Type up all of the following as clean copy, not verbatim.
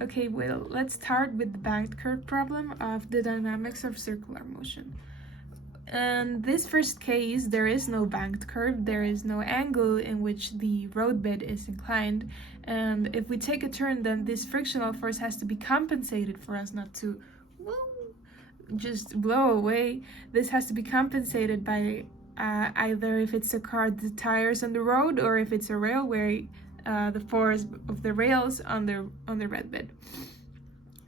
Okay, well, let's start with the banked curve problem of the dynamics of circular motion. In this first case, there is no banked curve, there is no angle in which the roadbed is inclined, and if we take a turn, then this frictional force has to be compensated for us not to just blow away. This has to be compensated by either if it's a car, the tires on the road, or if it's a railway, the force of the rails on the roadbed,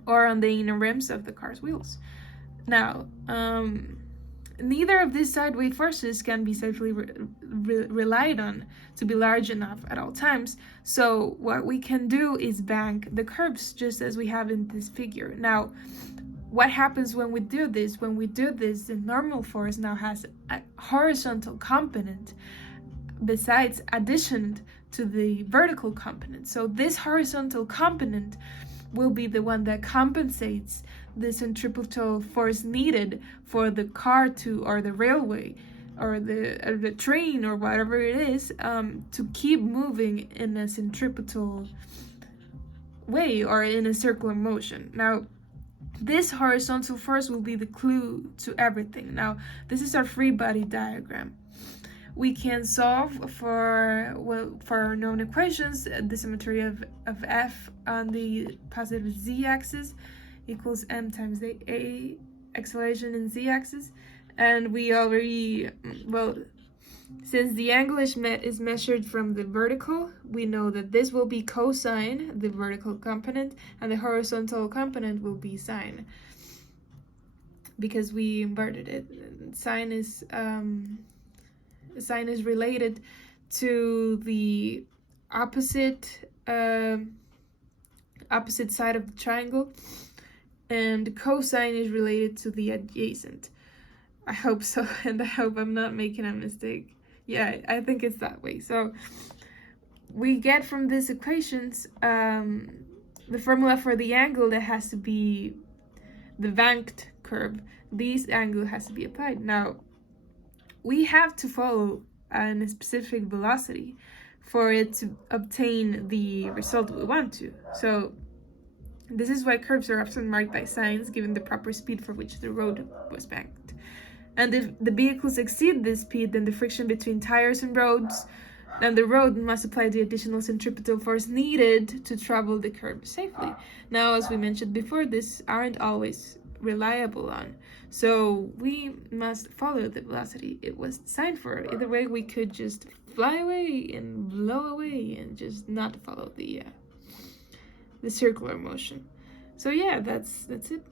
or on the inner rims of the car's wheels. Now, neither of these sideway forces can be safely relied on to be large enough at all times. So what we can do is bank the curves just as we have in this figure. Now, what happens when we do this? When we do this, the normal force now has a horizontal component besides addition to the vertical component. So this horizontal component will be the one that compensates the centripetal force needed for the car to, or the railway, or the train, or whatever it is, to keep moving in a centripetal way or in a circular motion. Now, this horizontal force will be the clue to everything. Now, this is our free body diagram. We can solve for our known equations, the symmetry of F on the positive z-axis equals m times the a acceleration in z-axis, and we already, since the angle is measured from the vertical, we know that this will be cosine, the vertical component, and the horizontal component will be sine, because we inverted it. Sine is related to the opposite side of the triangle, and cosine is related to the adjacent. I hope so, and I hope I'm not making a mistake. Yeah, I think it's that way. So we get from these equations the formula for the angle that has to be the banked curve. This angle has to be applied. Now, we have to follow a specific velocity for it to obtain the result we want to. So this is why curves are often marked by signs given the proper speed for which the road was banked. And if the vehicles exceed this speed, then the friction between tires and the road must apply the additional centripetal force needed to travel the curve safely. Now, as we mentioned before, these aren't always reliable on, so we must follow the velocity it was designed for. Either way, we could just fly away and blow away and just not follow the circular motion. So yeah, that's it.